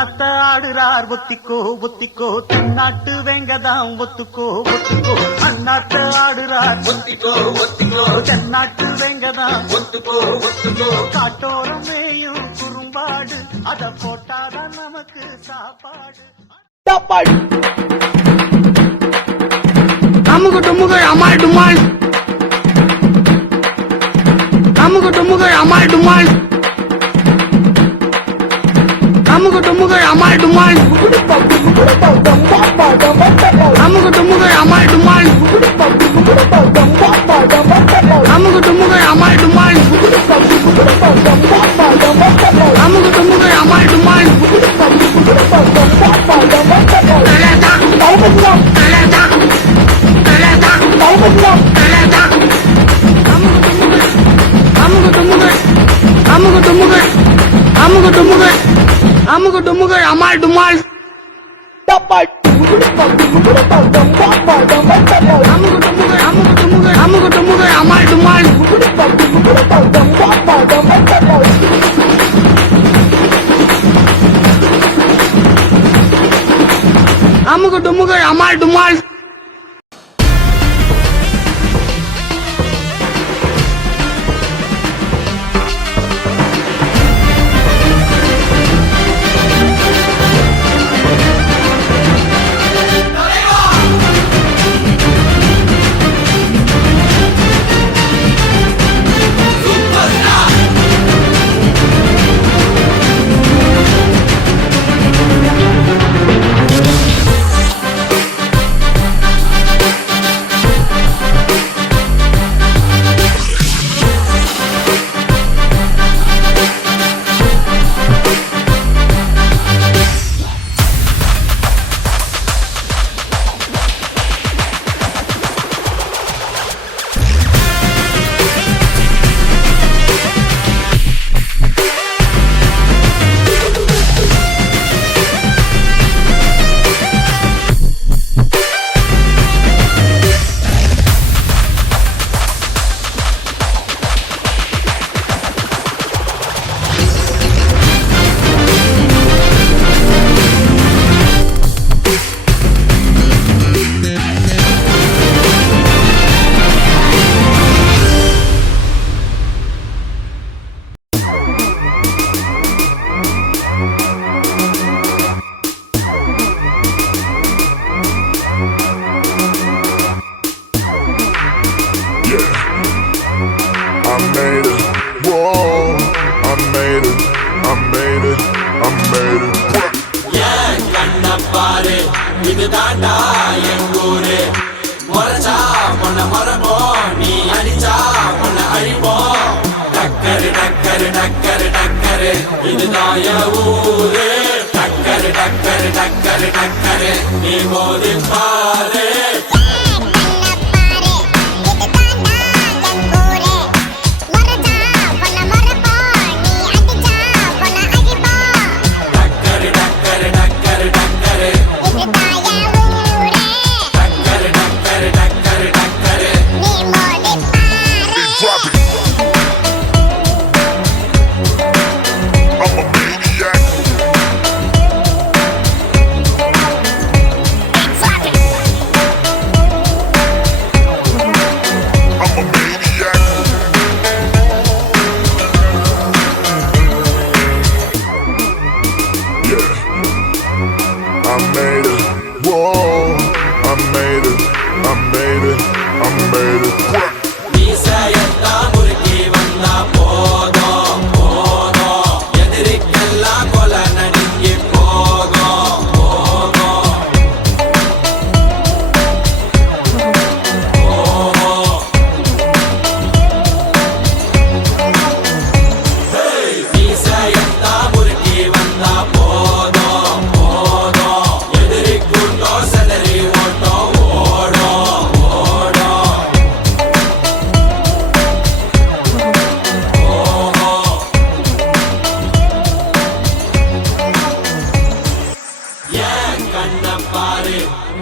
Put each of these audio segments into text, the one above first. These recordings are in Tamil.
அண்ணாத்த ஆடுறார் ஒத்திக்கோ ஒத்திக்கோ தென்னாட்டு வேங்கதான் ஒத்துக்கோ ஒத்துக்கோ அண்ணாத்த ஆடுறார் ஒத்திக்கோ ஒத்திக்கோ தென்னாட்டு வேங்கதான் ஒத்துக்கோ ஒத்துக்கோ காட்டோரம் மேயும் குறும்பாடு அத போட்டாதான் நமக்கு சாப்பாடு அமுகு டுமுகு அமால் டுமால் அமுகு டுமுகு அமால் டுமால் அமுகு டுமுகு அமால் டுமால் அமுகு டுமுகு அமால் டுமால் அமுகு டுமுகு அமால் டுமால் அமுகு டுமுகு அமால் டுமால் அமுகு டுமுகு அமால் டுமால் அமுகு டுமுகு அமால் டுமால் அமுகு டுமுகு அமால் டுமால் இது தாண்டா எங்கூரு முறைச்சா பொண்ண மரபோம் நீ அடிச்சா பொண்ண அழிப்போம் டக்கரு டக்கரு டக்கரு டக்கரு இதுதான் என் ஊரு டக்கரு டக்கரு டக்கரு டக்கரு நீ மோதி பாரு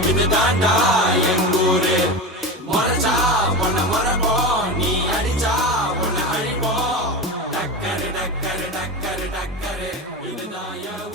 இது தாண்டா எங்கூரு முறைச்சா பொண்ண மரபோம் நீ அடிச்சா பொண்ண அழிப்போம் டக்கரு டக்கரு டக்கரு டக்கரு இதுதான்